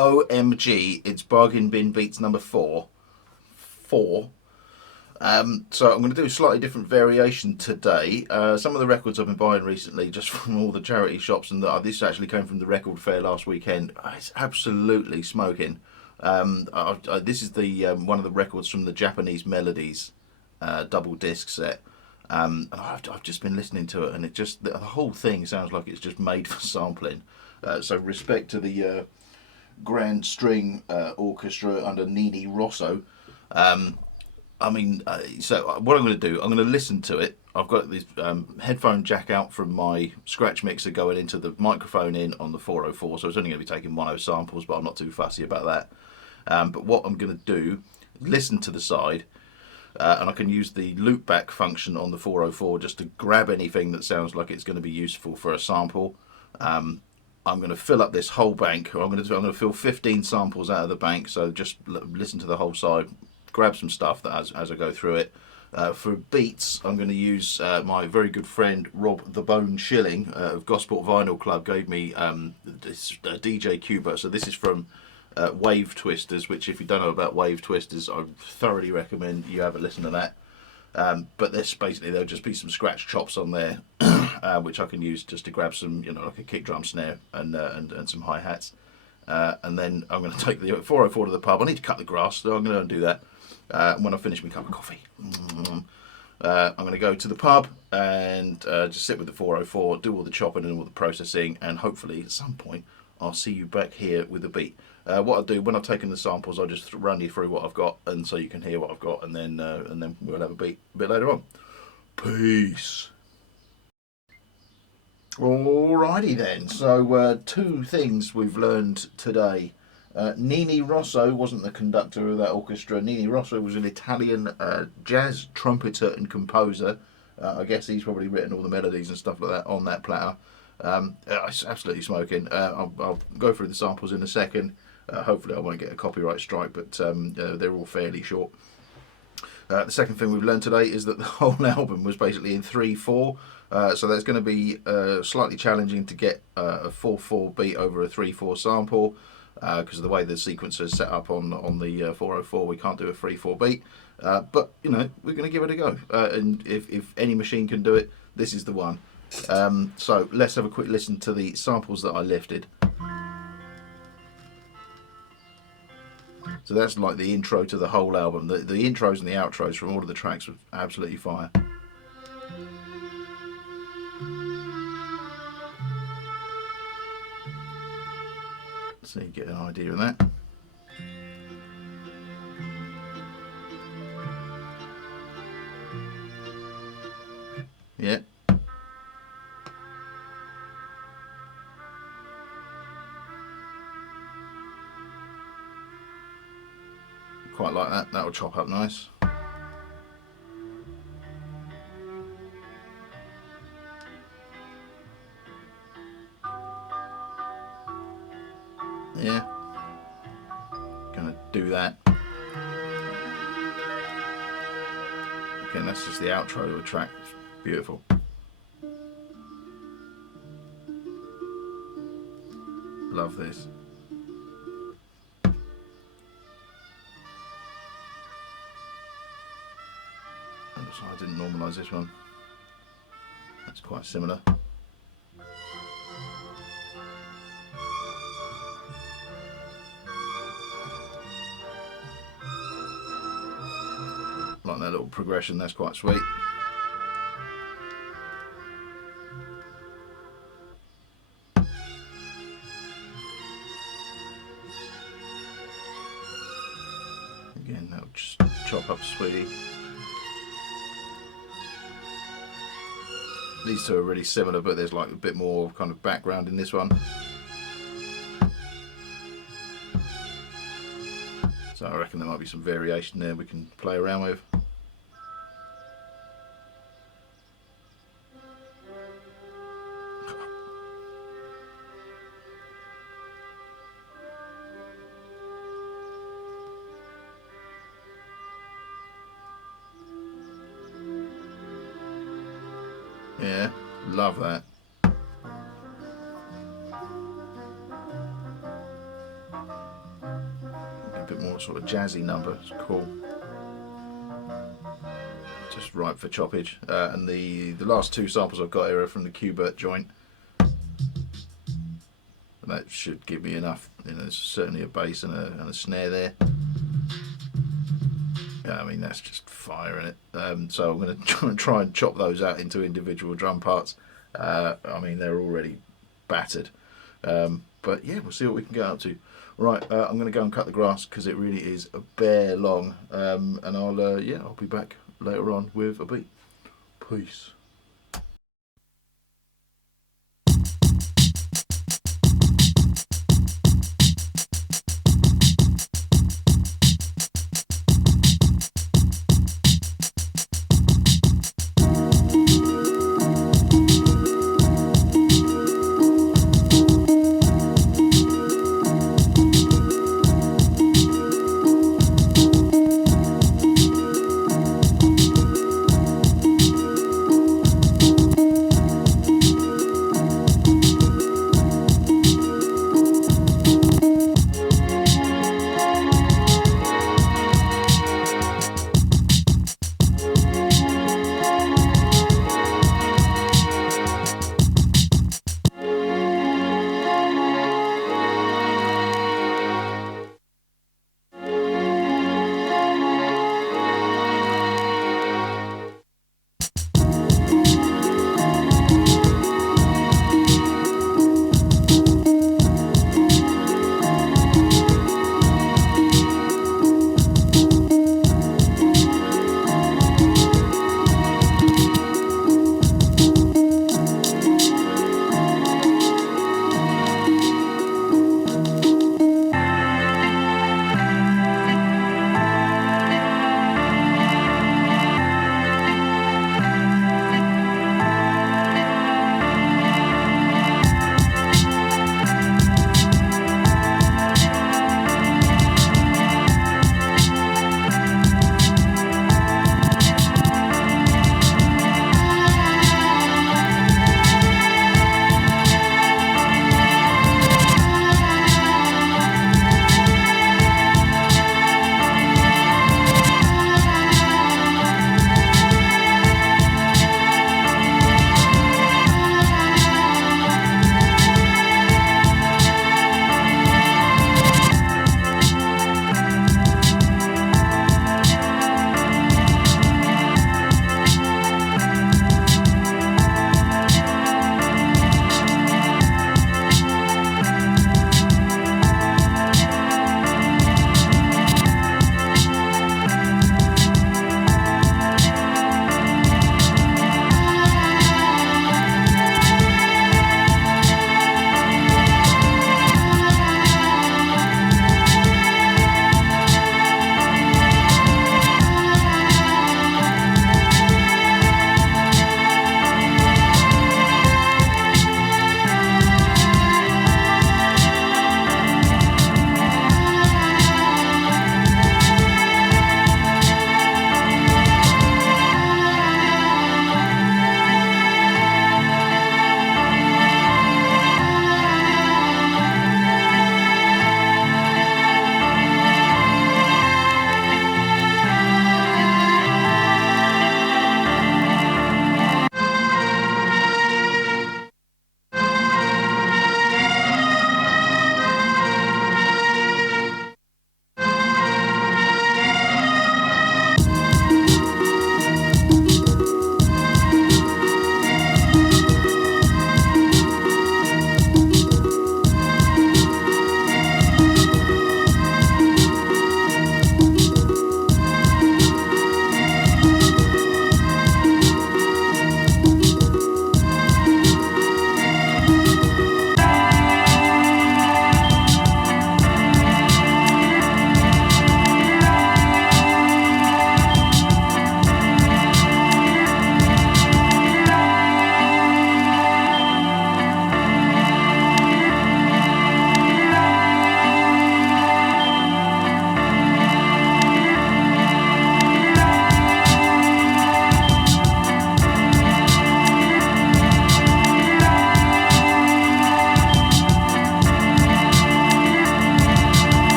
OMG, it's Bargain Bin Beats number 4. 4. So I'm going to do a slightly different variation today. Some of the records I've been buying recently, just from all the charity shops, and this actually came from the record fair last weekend. It's absolutely smoking. This is the one of the records from the Japanese Melodies double disc set. I've just been listening to it, and it just the whole thing sounds like it's just made for sampling. So respect to the grand string orchestra under Nini Rosso. So what I'm going to do, I'm going to listen to it. I've got this headphone jack out from my scratch mixer going into the microphone in on the 404, so it's only going to be taking 1/0 samples, but I'm not too fussy about that. But what I'm going to do, listen to the side, and I can use the loopback function on the 404 just to grab anything that sounds like it's going to be useful for a sample. I'm going to fill up this whole bank. I'm going to fill 15 samples out of the bank, so just listen to the whole side. Grab some stuff that as I go through it. For beats, I'm going to use my very good friend Rob the Bone Shilling of Gosport Vinyl Club gave me this DJ Cuba. So this is from Wave Twisters, which if you don't know about Wave Twisters, I thoroughly recommend you have a listen to that. But this basically there'll just be some scratch chops on there, which I can use just to grab some, like a kick drum snare and some hi hats. And then I'm going to take the 404 to the pub. I need to cut the grass, so I'm going to do that. When I finish my cup of coffee, I'm going to go to the pub and just sit with the 404, do all the chopping and all the processing, and hopefully at some point I'll see you back here with a beat. What I'll do when I've taken the samples, I'll just run you through what I've got, and so you can hear what I've got, and then we'll have a beat a bit later on. Peace. Alrighty then. So two things we've learned today. Nini Rosso wasn't the conductor of that orchestra. Nini Rosso was an Italian jazz trumpeter and composer. I guess he's probably written all the melodies and stuff like that on that platter. It's absolutely smoking. I'll go through the samples in a second. Hopefully I won't get a copyright strike, but they're all fairly short. The second thing we've learned today is that the whole album was basically in 3/4. So that's going to be slightly challenging to get a 4/4 beat over a 3/4 sample. Because of the way the sequencer is set up on the 404, we can't do a 3/4 beat. But we're going to give it a go. And if any machine can do it, this is the one. So let's have a quick listen to the samples that I lifted. So that's like the intro to the whole album. The intros and the outros from all of the tracks were absolutely fire. So you get an idea of that. Yeah. Quite like that. That'll chop up nice. Yeah. Gonna do that. Again, that's just the outro of the track. It's beautiful. Love this. I didn't normalise this one. That's quite similar. Like that little progression, that's quite sweet. Again, that'll just chop up sweetie. These two are really similar, but there's like a bit more kind of background in this one. So I reckon there might be some variation there we can play around with. Yeah, love that. A bit more sort of jazzy number. It's cool. Just right for choppage. And the last two samples I've got here are from the Qbert joint. And that should give me enough. You know, there's certainly a bass and a snare there. I mean, that's just fire in it. So I'm going to try and chop those out into individual drum parts. I mean, they're already battered. But yeah, we'll see what we can get up to. Right, I'm going to go and cut the grass because it really is a bare long. And I'll be back later on with a beat. Peace.